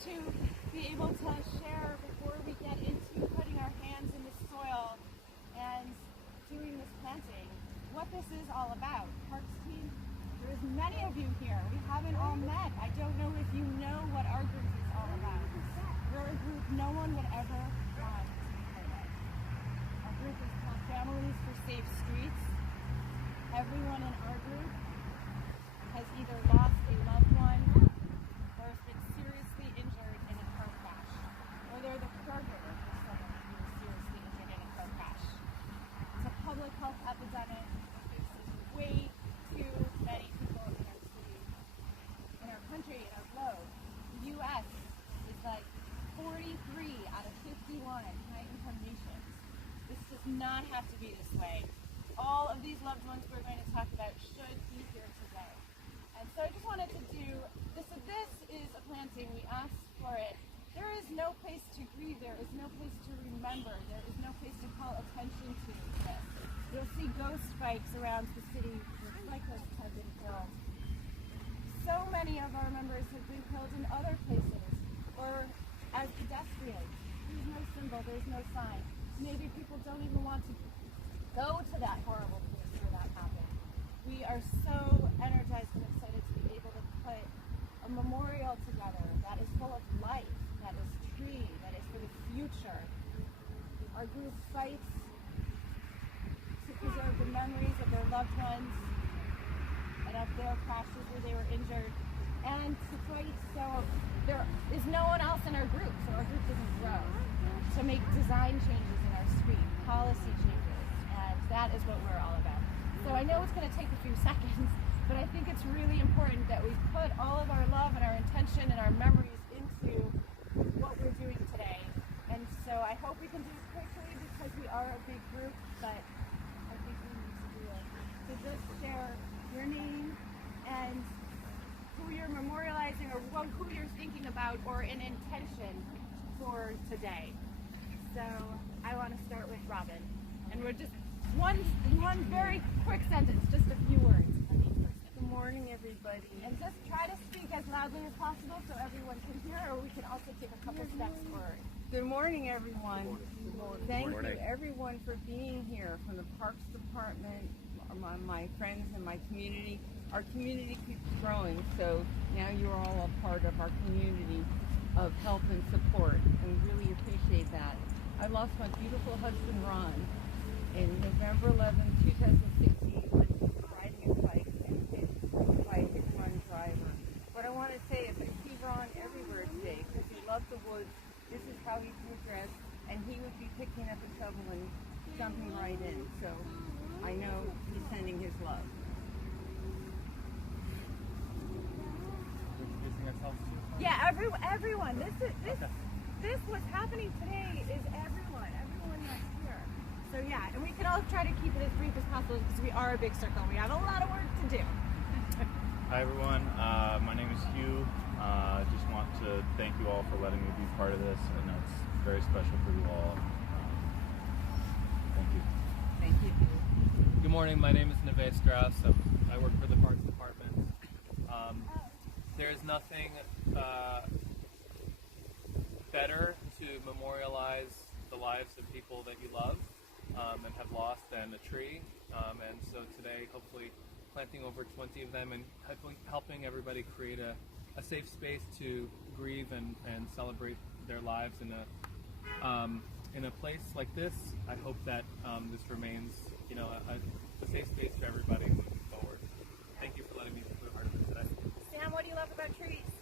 to be able to share before we get into putting our hands in the soil and doing this planting what this is all about. Parks team, there's many of you here. We haven't all met. I don't know if you know what our group is all about. We're a group no one would ever want to be part of. Our group is called Families for Safe Streets. Everyone in our group has either lost a loved one or has been seriously injured in a car crash, or they're the caregiver for someone who was seriously injured in a car crash. It's a public health epidemic that faces way too many people in our city, in our country, in our globe. The U.S. is like 43 out of 51 high-income nations. This does not have to be this way. All of these loved ones we're going to talk about should be here today. And so I just wanted to do this. So this is a planting. We asked for it. There is no place to grieve. There is no place to remember. There is no place to call attention to this. You'll see ghost bikes around the city where cyclists have been killed. So many of our members have been killed in other places, or as pedestrians. There's no symbol, there's no sign. Maybe people don't even want to go to that horrible place where that happened. We are so energized and excited to be able to put a memorial together that is full of life, that is tree, that is for the future. Our group fights to preserve the memories of their loved ones and of their crashes where they were injured, and to fight so there is no one else in our group, so our group doesn't grow, to make design changes in our street, policy changes, and that is what we're all about. So I know it's going to take a few seconds, but I think it's really important that we put all of our love and our intention and our memories into what we're doing today. And so I hope we can do it quickly because we are a big group, but I think we need to do it. So just share your name and who you're memorializing or who you're thinking about or an intention for today. So I want to start with Robin. And we're just one very quick sentence, just a few words on each person. Good morning, everybody. And just try to speak as loudly as possible so everyone can hear, or we can also take a couple steps forward. Good morning, everyone. Thank you, morning. everyone, for being here from the Parks Department, my friends and my community. Our community keeps growing, so now you're all a part of our community of help and support, and really appreciate that. I lost my beautiful husband, Ron, in November 11, 2016, when he was riding his bike and hit by a hit-and-run driver. What I want to say is I see Ron everywhere today because he loved the woods. This is how he was dressed, and he would be picking up a shovel and jumping right in. So I know he's sending his love. Yeah, everyone. This what's happening today is everyone that's here. So yeah, and we can all try to keep it as brief as possible because we are a big circle. We have a lot of work to do. Hi everyone, my name is Hugh. Just want to thank you all for letting me be part of this, and it's very special for you all. Thank you. Thank you. Good morning, my name is Neve Strauss. I work for the Parks Department. There is nothing better to memorialize the lives of people that you love and have lost than a tree. And so today, hopefully, planting over 20 of them and helping everybody create a safe space to grieve and celebrate their lives in a place like this. I hope that this remains, a safe space for everybody moving forward. Thank you for letting me be a part of it today. Sam, what do you love about trees?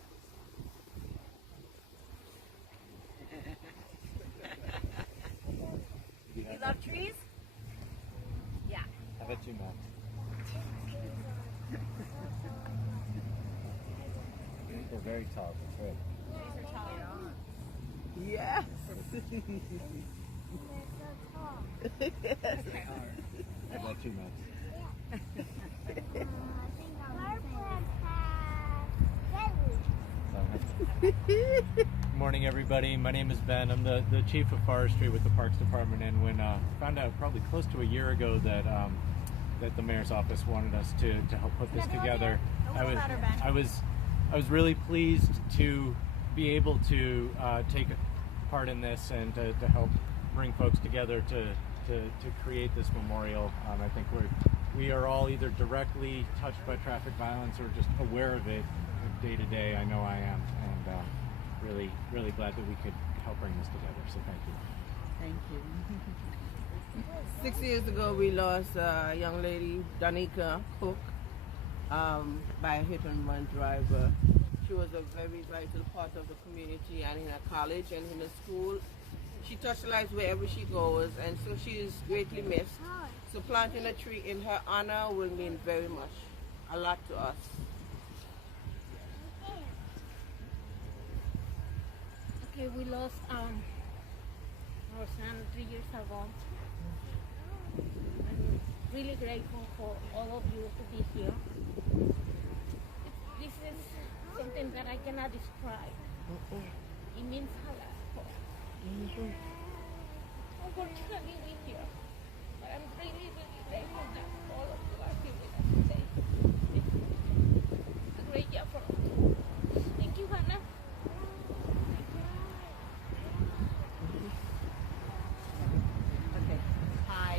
You love trees? Yeah. I bet you not. They're very tall, that's right. Trees are tall. Yes. I bet you not. Good morning, everybody. My name is Ben. I'm the Chief of Forestry with the Parks Department, and when found out probably close to a year ago that that the mayor's office wanted us to help put this together, I was really pleased to be able to take part in this and to help bring folks together to create this memorial. I think we are all either directly touched by traffic violence or just aware of it day to day. I know I am, and really, really glad that we could help bring this together. So thank you. Thank you. 6 years ago, we lost a young lady, Danica Cook, by a hit-and-run driver. She was a very vital part of the community and in her college and in the school. She touched lives wherever she goes, and so she is greatly missed. So planting a tree in her honor will mean very much, a lot to us. Okay, we lost our son 3 years ago. I'm really grateful for all of you to be here. This is something that I cannot describe. It means a lot. Unfortunately, we're here, but I'm really, really grateful that all of you are here with us today. A great job for all. Thank you, Hannah. Okay. Hi.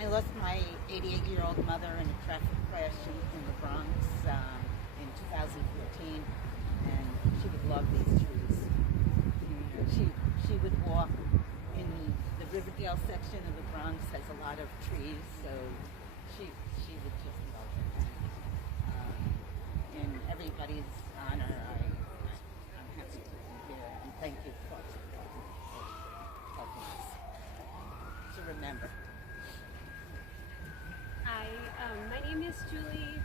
I lost my 88-year-old mother in a traffic crash in the Bronx in 2014, and she would love these trees. She would walk in the Riverdale section of the Bronx, has a lot of trees, so she would just love it. In everybody's honor, I'm happy to be here, and thank you for helping us to remember. Hi, my name is Julie.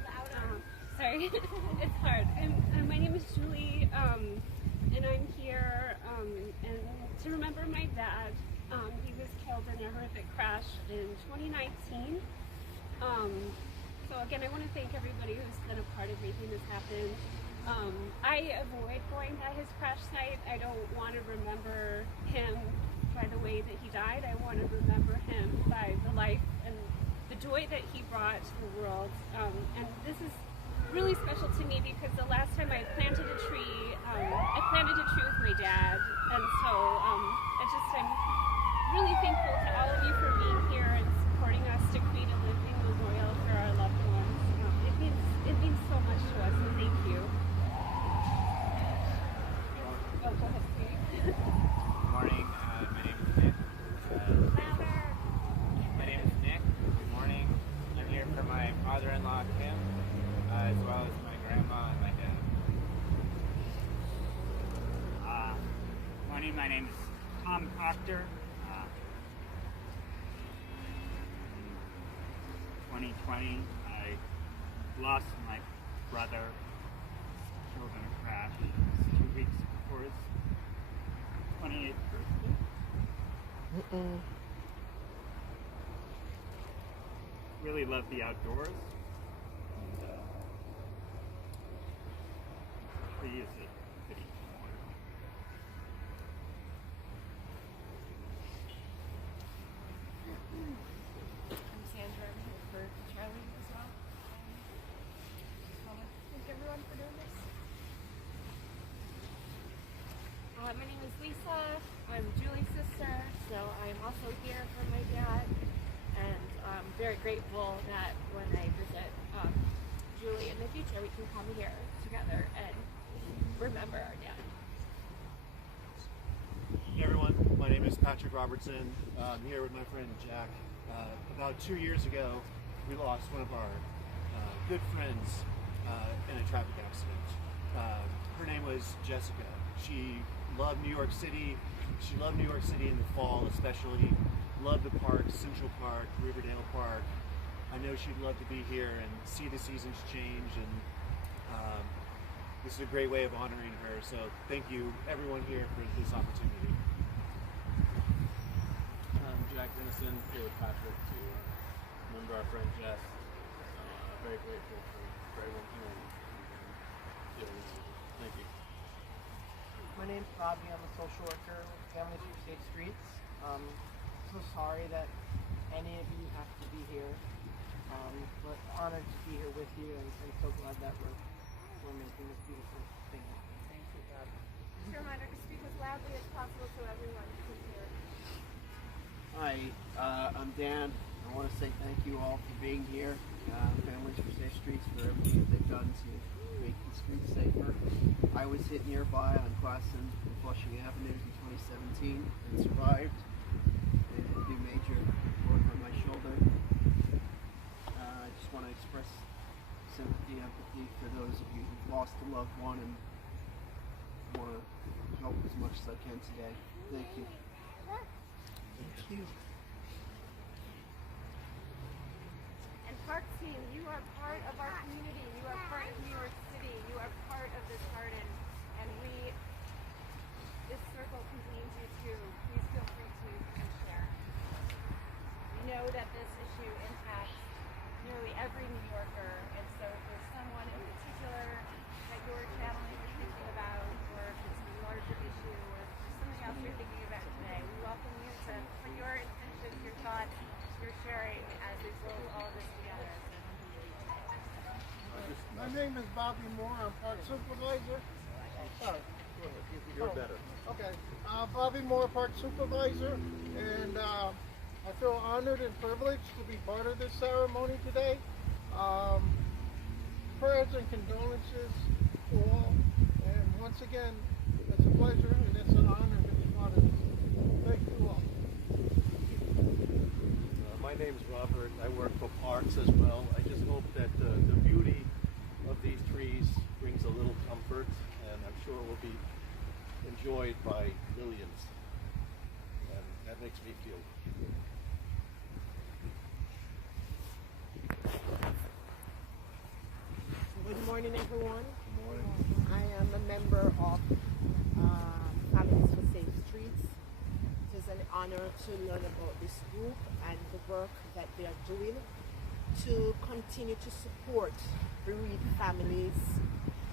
Sorry, it's hard. My name is Julie, and I'm here and to remember my dad. He was killed in a horrific crash in 2019. So again, I want to thank everybody who's been a part of making this happen. I avoid going to his crash site. I don't want to remember him by the way that he died. I want to remember him by the life and the joy that he brought to the world. And this is really special to me because the last time I planted a tree with my dad. And so I'm really thankful to all of you for being here and supporting us to create a living memorial for our loved ones. It means so much to us, so thank you. Oh, go ahead, please. Good morning. My name is Nick. My name is Nick. Good morning. I'm here for my father-in-law, Kim, as well as my grandma and my dad. Morning. My name is Tom Proctor. 2020, I lost my brother killed in a crash 2 weeks before his 28th birthday. Really love the outdoors. And, tree is a pretty important. I'm Sandra. I'm here for Charlie as well. Just want to thank everyone for doing this. My name is Lisa. I'm Julie's sister, so I'm also here for my dad. And I'm very grateful that when I visit Julie in the future, we can come here together and remember our dad. Hey everyone, my name is Patrick Robertson. I'm here with my friend Jack. About 2 years ago, we lost one of our good friends in a traffic accident. Her name was Jessica. She loved New York City. She loved New York City in the fall especially. Loved the parks, Central Park, Riverdale Park. I know she'd love to be here and see the seasons change, and this is a great way of honoring her. So thank you everyone here for this opportunity. I'm Jack Dennison, here with Patrick to remember our friend Jess. Very grateful for everyone here. Thank you. My name's Robbie. I'm a social worker with Families for Safe Streets. So sorry that any of you have to be here, but honored to be here with you, and so glad that we're for making this beautiful thing happen. Thank you, God. Just a reminder to speak as loudly as possible so everyone can hear. Hi, I'm Dan. I want to say thank you all for being here. Families for Safe Streets for everything they've done to make the streets safer. I was hit nearby on Classen and Flushing Avenues in 2017 and survived. They did do major work on my shoulder. I just want to express sympathy, empathy for those of you who've lost a loved one, and want to help as much as I can today. Thank you. Thank you. And Parks team, you are part of our community. You are part of New York City. You are part of this garden. And this circle contains you too. Please feel free to share. We know that this issue impacts nearly every New Yorker. And so if there's someone in particular that you're channeling or thinking about, or if it's a larger issue, or if there's something else you're thinking about today, we welcome you to put your intentions, your thoughts, your sharing as we roll all of this together. My name is Bobby Moore. I'm park supervisor. Sorry. You're better. Okay. Bobby Moore, park supervisor, and I feel honored and privileged to be part of this ceremony today. Prayers and condolences to all. And once again, it's a pleasure and it's an honor to be part of this. Thank you all. My name's Robert. I work for Parks as well. I just hope that the beauty of these trees brings a little comfort, and I'm sure will be enjoyed by millions. And that makes me feel good. Good morning, everyone. Good morning. I am a member of Families for Safe Streets. It is an honor to learn about this group and the work that they are doing to continue to support bereaved families.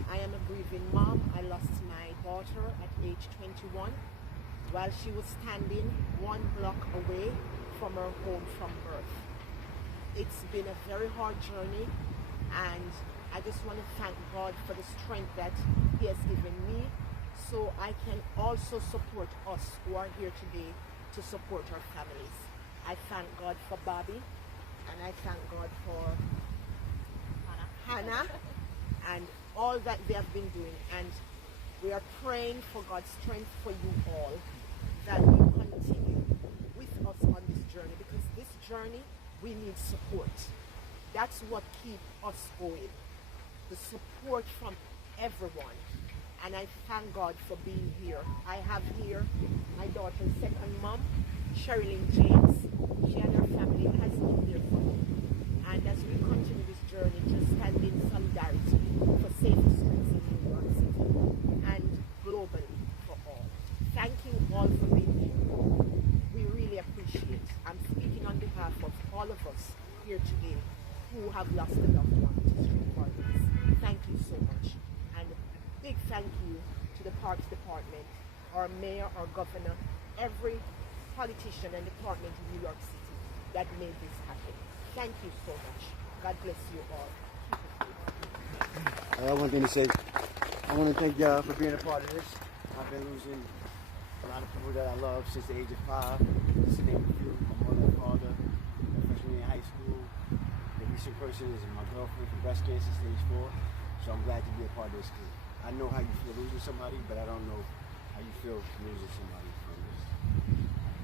I am a grieving mom. I lost my daughter at age 21 while she was standing 1 block away from her home from birth. It's been a very hard journey, and I just want to thank God for the strength that He has given me, so I can also support us who are here today to support our families. I thank God for Bobby, and I thank God for Hannah and all that they have been doing. And we are praying for God's strength for you all, that you continue with us on this journey, because this journey, we need support. That's what keeps us going. The support from everyone. And I thank God for being here. I have here my daughter's second mom, Sherilyn James. She and her family has been here for me. And as we continue this journey, just stand in solidarity for safe streets in New York City and globally for all. Thank you all for being here. We really appreciate it. I'm speaking on behalf of all of us here today who have lost a loved one to street violence. Thank you so much. And a big thank you to the Parks Department, our mayor, our governor, every politician and department in New York City that made this happen. Thank you so much. God bless you all. I have one thing to say. I want to thank y'all for being a part of this. I've been losing a lot of people that I love since the age of 5. Just to name a few. My mother and father, my freshman year in high school. The recent person is my girlfriend from breast cancer, stage 4. So I'm glad to be a part of this group. I know how you feel losing somebody, but I don't know how you feel losing somebody from this.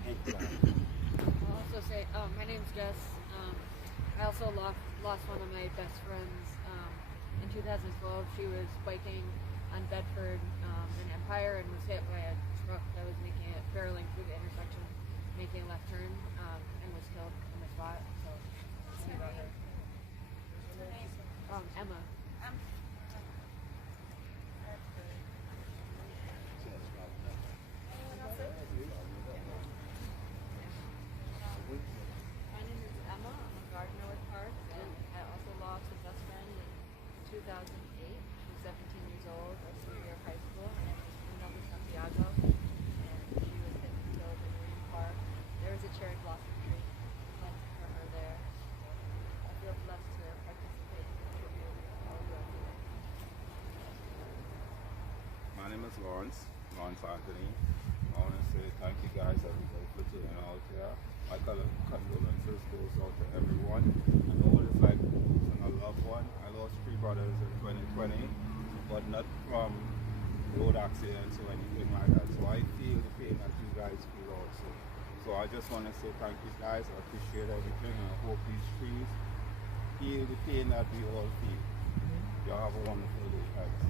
Thank you, guys. I'll also say, my name's Jess. I also lost one of my best friends in 2012. She was biking on Bedford in Empire and was hit by a truck that was barreling through the intersection, making a left turn, and was killed on the spot. So, see about her. Emma. My name is Emma. I'm a gardener with Parks, and I also lost a best friend in 2008. She was 17 years old, a senior year of high school. Her name was Nova Santiago, and she was hit and killed in Marine Park. There was a cherry blossom tree planted for her there. I feel blessed to participate and contribute all you have today. name is Lawrence Anthony. I want to say thank you guys, everybody, for tuning out here. My condolences goes out to everyone. I know what it's like losing a loved one. I lost 3 brothers in 2020, but not from road accidents or anything like that. So I feel the pain that you guys feel also. So I just want to say thank you guys. I appreciate everything, and I hope these trees feel the pain that we all feel. Y'all have a wonderful day. Thanks.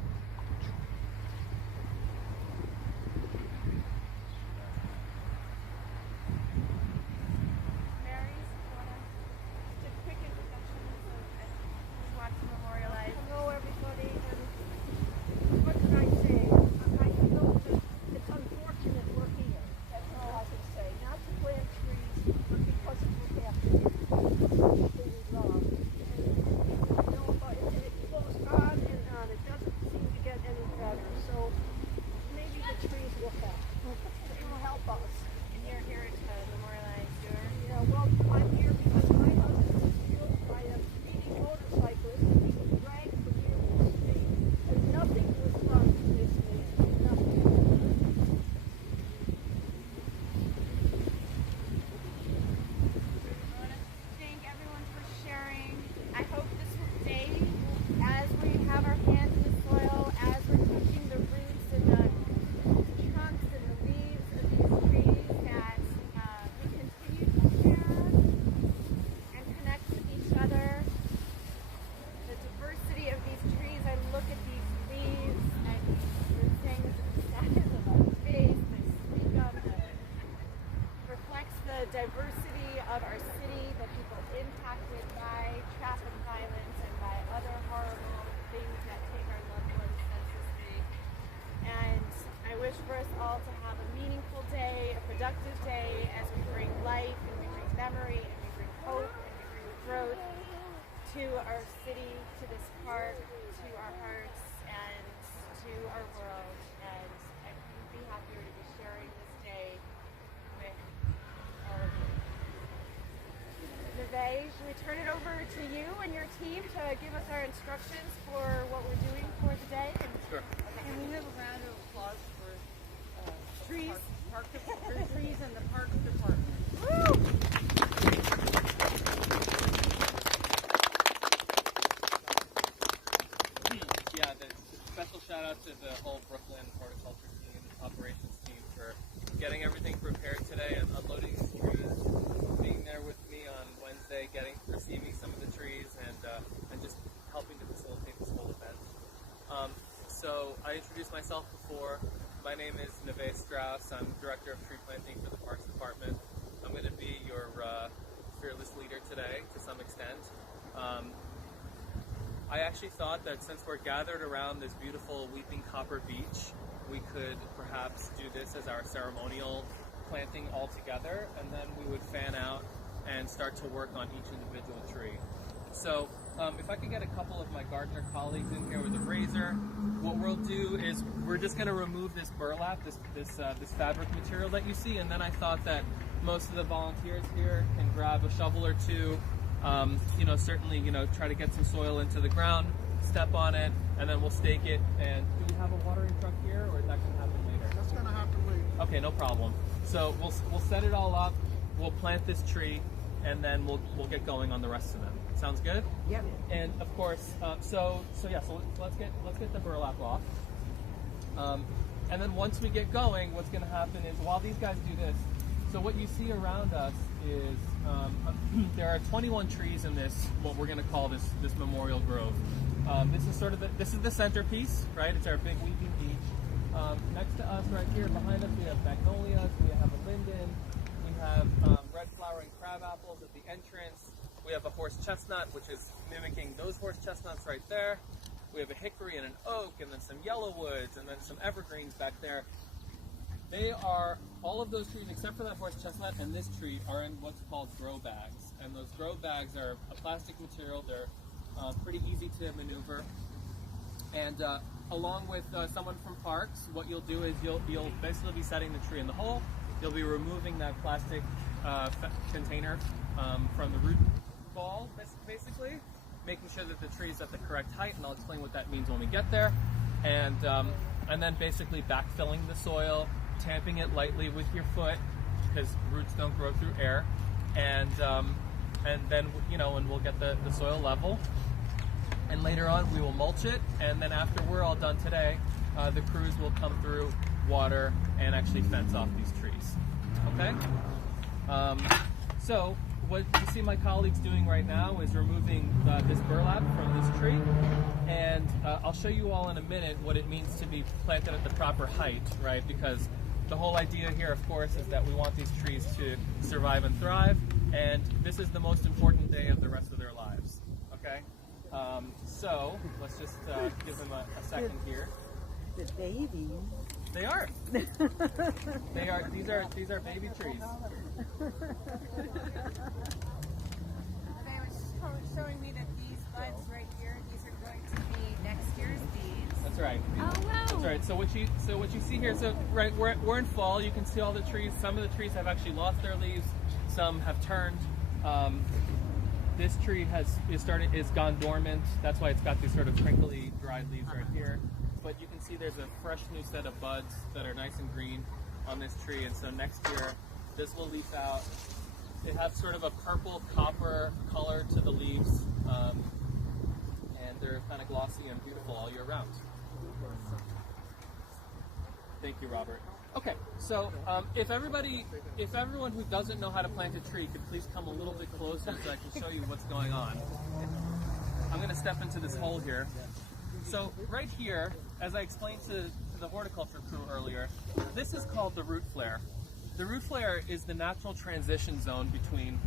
Diversity of our city, the people impacted by traffic violence and by other horrible things that take our loved ones senselessly. And I wish for us all to have a meaningful day, a productive day, as we bring life and we bring memory and we bring hope and we bring growth to our city, to this park, to our hearts, and to our world. And I couldn't be happier to be sharing this day with all of you. Neve, should we turn it over to you and your team to give us our instructions for what we're doing for the day? Sure. Okay. Can we have a round of applause for trees? For trees and the park department? Woo! Yeah, special shout out to the whole Brooklyn horticulture team, operations team for getting everything prepared today and unloading these trees, being there with me on Wednesday, receiving some of the trees, and just helping to facilitate this whole event. So I introduced myself before. My name is Neve Strauss. I'm Director of Tree Planting for the Parks Department. I'm going to be your fearless leader today to some extent. I actually thought that since we're gathered around this beautiful Weeping Copper Beach, we could perhaps do this as our ceremonial planting all together, and then we would fan out and start to work on each individual tree. So if I could get a couple of my gardener colleagues in here with a razor, what we'll do is we're just going to remove this burlap, this fabric material that you see, and then I thought that most of the volunteers here can grab a shovel or two, certainly, try to get some soil into the ground, step on it, and then we'll stake it. And do we have a watering truck here, or is that going to happen later? That's going to have to wait. Okay, no problem. So we'll set it all up, we'll plant this tree, and then we'll get going on the rest of them. Sounds good? Yep. And of course, so let's get the burlap off. And then once we get going, what's going to happen is while these guys do this, so what you see around us is there are 21 trees in this, what we're going to call this memorial grove. This is sort of the centerpiece, right? It's our big weeping beech. Next to us, right here behind us, we have magnolias, we have a linden, we have red flowering crab apples at the entrance. We have a horse chestnut, which is mimicking those horse chestnuts right there. We have a hickory and an oak, and then some yellow woods, and then some evergreens back there. They are, all of those trees except for that horse chestnut and this tree are in what's called grow bags. And those grow bags are a plastic material. They're pretty easy to maneuver. And along with someone from Parks, what you'll do is you'll basically be setting the tree in the hole. You'll be removing that plastic container from the root ball, basically, making sure that the tree is at the correct height, and I'll explain what that means when we get there. And and then basically backfilling the soil, tamping it lightly with your foot because roots don't grow through air, and then and we'll get the soil level. And later on we will mulch it, and then after we're all done today, the crews will come through, water, and actually fence off these trees. Okay? So what you see my colleagues doing right now is removing this burlap from this tree, and I'll show you all in a minute what it means to be planted at the proper height, right? Because the whole idea here, of course, is that we want these trees to survive and thrive, and this is the most important day of the rest of their lives, okay? So let's just give them a second here. The baby. They are. They are. These are baby trees. They were showing me that these buds right here, these are going to be next year's bees. That's right. Oh wow. That's right. So what you see here, we're in fall. You can see all the trees. Some of the trees have actually lost their leaves. Some have turned. This tree is gone dormant. That's why it's got these sort of crinkly, dried leaves right here. But you can see there's a fresh new set of buds that are nice and green on this tree. And so next year, this will leaf out. It has sort of a purple copper color to the leaves, and they're kind of glossy and beautiful all year round. Thank you, Robert. Okay, so if everyone who doesn't know how to plant a tree could please come a little bit closer so I can show you what's going on. I'm going to step into this hole here. So right here, as I explained to the horticulture crew earlier, this is called the root flare. The root flare is the natural transition zone between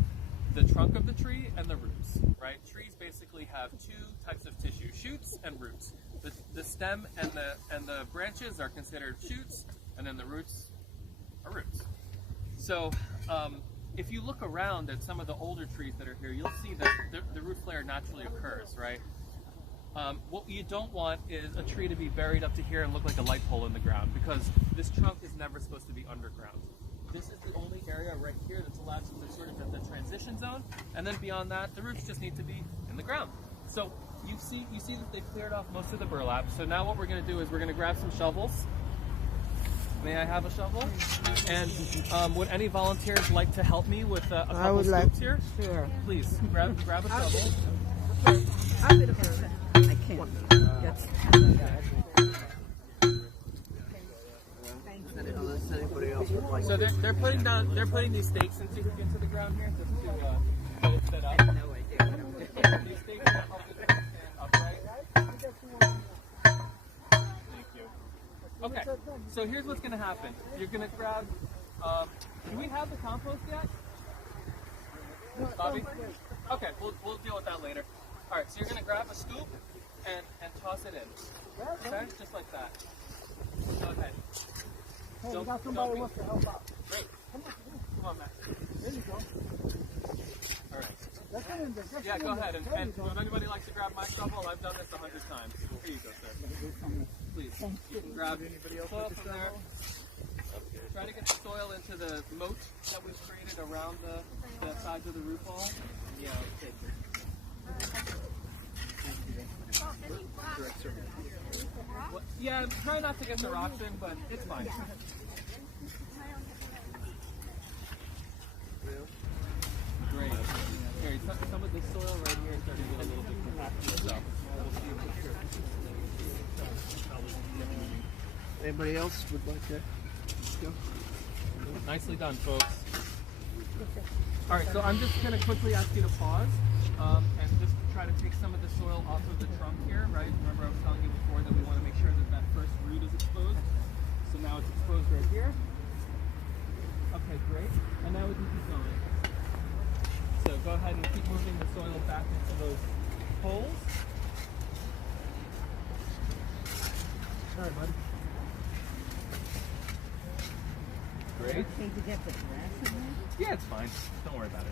the trunk of the tree and the roots, right? Trees basically have two types of tissue, shoots and roots. The stem and the branches are considered shoots, and then the roots are roots. So if you look around at some of the older trees that are here, you'll see that the root flare naturally occurs, right? What you don't want is a tree to be buried up to here and look like a light pole in the ground, because this trunk is never supposed to be underground. This is the only area right here that's allowed to sort of at the transition zone, and then beyond that, the roots just need to be in the ground. So you see that they cleared off most of the burlap. So now what we're going to do is we're going to grab some shovels. May I have a shovel? And would any volunteers like to help me with a couple scoops here? Sure. Please grab a shovel. I'll be the person. I can't. Unless anybody else would like. So they're putting these stakes into the ground here just to get it set up. No idea what I'm doing. These stakes are up to stand upright. Thank you. Okay, so here's what's going to happen. You're going to grab. Do we have the compost yet, Bobby? Okay, we'll deal with that later. All right, so you're going to grab a scoop and toss it in. Okay, just like that. Go ahead. Hey, we got somebody who wants to help out. Great. Come on, Matt. There you go. All right. Let's get in there. Yeah, go ahead. And if anybody likes to grab my shovel, I've done this 100 times. Here you go, sir. Please. You can grab soil from there. Try to get the soil into the moat that we've created around the sides of the roof wall. Yeah, okay. Yeah, try not to get the rocks in, but it's fine. Great. Here, some of the soil right here is starting to get a little bit compacted, so we'll see. Anybody else would like to go? Nicely done, folks. All right, so I'm just going to quickly ask you to pause and just try to take some of the soil off of the trunk here, right? Remember I was telling you before that we want to make sure that that first root is exposed. So now it's exposed right here. Okay, great. And now we can keep going. So go ahead and keep moving the soil back into those holes. Sorry, buddy. Great. Okay to get the grass in there? Yeah, it's fine. Don't worry about it.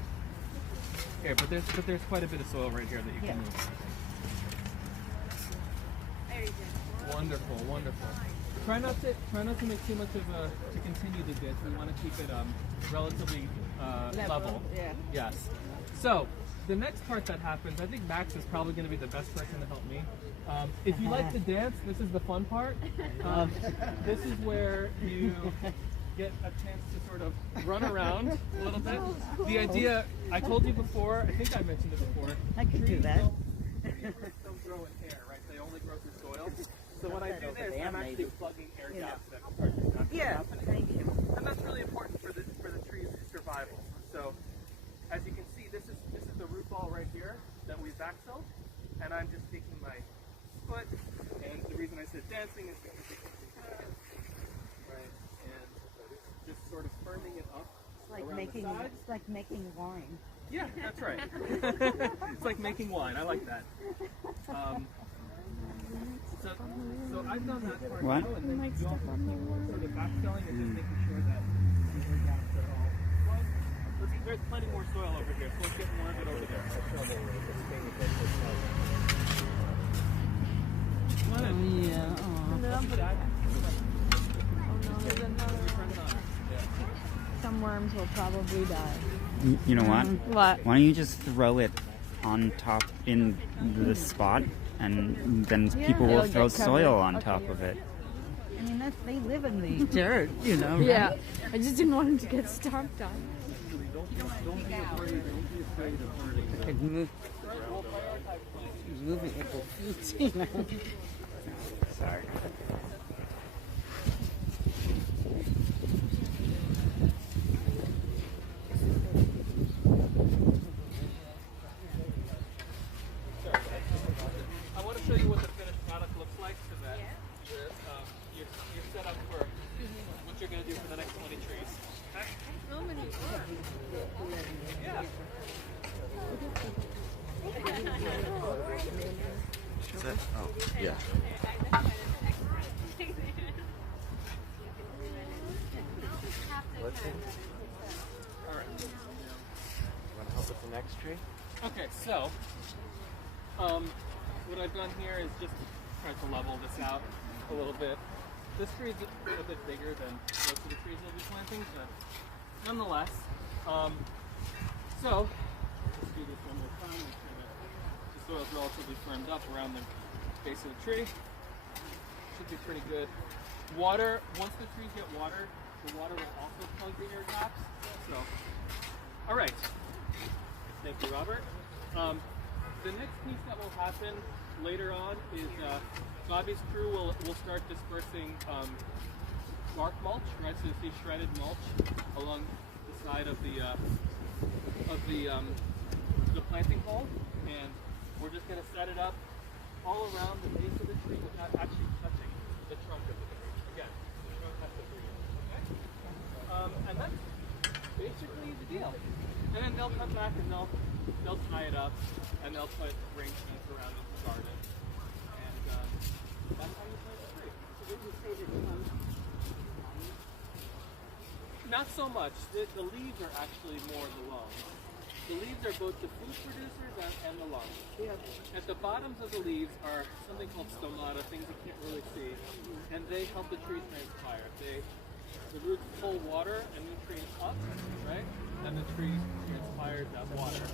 Here, but there's quite a bit of soil right here that you can move. There you go. Wonderful, wonderful. Try not to make too much of to continue the ditch. We want to keep it relatively level. Yeah. Yes. So the next part that happens, I think Max is probably going to be the best person to help me. If you like to dance, this is the fun part. This is where you get a chance to sort of run around a little bit. The idea, I told you before, I think I mentioned it before. I can do that. Don't grow in air, right? They only grow through soil. So when I do this, I'm actually plugging air gaps that are Thank you. and that's really important for the tree's survival. So as you can see, this is the root ball right here that we backfilled, and I'm just taking my foot, and the reason I said dancing is because you can right, and just sort of firming it up around the sides. It's like making wine. Yeah, that's right. It's like making wine. I like that. So I've done that part now, and then you also sort of backfilling and just making sure that the air gaps are all plugged. There's plenty more soil over here, so let's get more of it over there. Some worms will probably die. You know what? What? Why don't you just throw it on top in the spot, and then people will throw soil on top of it. I mean, they live in the dirt, you know. Yeah. Right? I just didn't want him to get stomped on. Don't be afraid. Don't be afraid of hurting. I could move. He's moving with the feet, you know. Sorry. I want to show you what the finished product looks like so that you're set up for what you're going to do for the next 20 trees. Okay? So many Yeah. Is that? Oh, yeah. All right. You want to help with the next tree? Okay, so what I've done here is just try to level this out a little bit. This tree is a bit bigger than most of the trees we'll be planting, but nonetheless. So let's do this one more time. Make sure that the soil's relatively firmed up around the base of the tree. Should be pretty good. Water, once the trees get water, the water will also plug the air gaps. So, all right. Thank you, Robert. The next piece that will happen later on is Bobby's crew will start dispersing bark mulch, right? So you see shredded mulch along the side of the planting hole, and we're just going to set it up all around the base of the tree without actually touching the trunk of the tree. Again, the trunk has to breathe. Okay? And that's basically the deal. And then they'll come back and they'll tie it up, and they'll put ring fence around the garden, and that's how you plant the tree. Not so much. The leaves are actually more the lungs. The leaves are both the food producers and the lungs. At the bottoms of the leaves are something called stomata, things you can't really see, and they help the tree transpire. The roots pull water and nutrients up, right? And the tree transpires that water,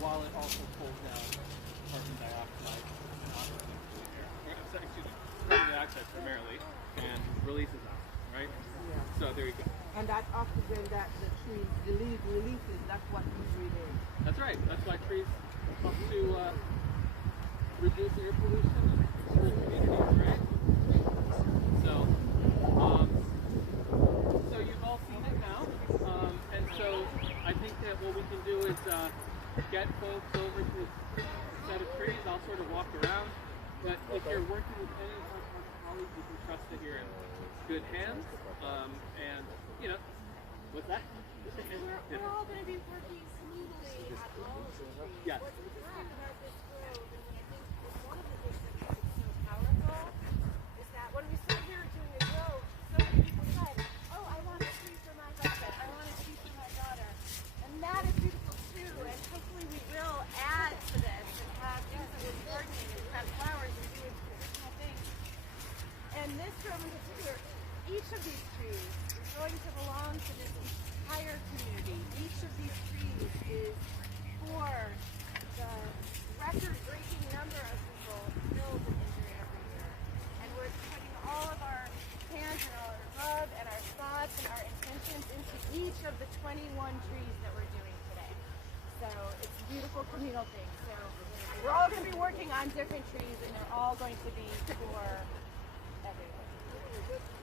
while it also pulls down carbon dioxide and oxygen from the air. Carbon dioxide primarily, and releases oxygen, right? Yeah. So there you go. And that oxygen that the tree releases, that's what we breathe in. That's right. That's why trees help to reduce air pollution in rural communities, right? So you've all seen it now, and so I think that what we can do is get folks over to a set of trees. I'll sort of walk around, but if you're working with any of our colleagues, you can trust that you're in good hands, and you know, what's that? We're all going to be working smoothly at all of the trees. Yes. What's great about this grove, and I think one of the things that makes it so powerful, is that when we sit here doing a grove, so many people say, oh, I want a tree for my husband, I want a tree for my daughter. And that is beautiful too, and hopefully we will add to this and have things that we're gardening and plant flowers and doing traditional things. And this grove in particular, each of these trees is going to belong to this entire community. Each of these trees is before the record-breaking number of people killed and injured every year. And we're putting all of our hands and all our love and our thoughts and our intentions into each of the 21 trees that we're doing today. So it's a beautiful communal thing. So we're all going to be working on different trees, and they're all going to be for everyone.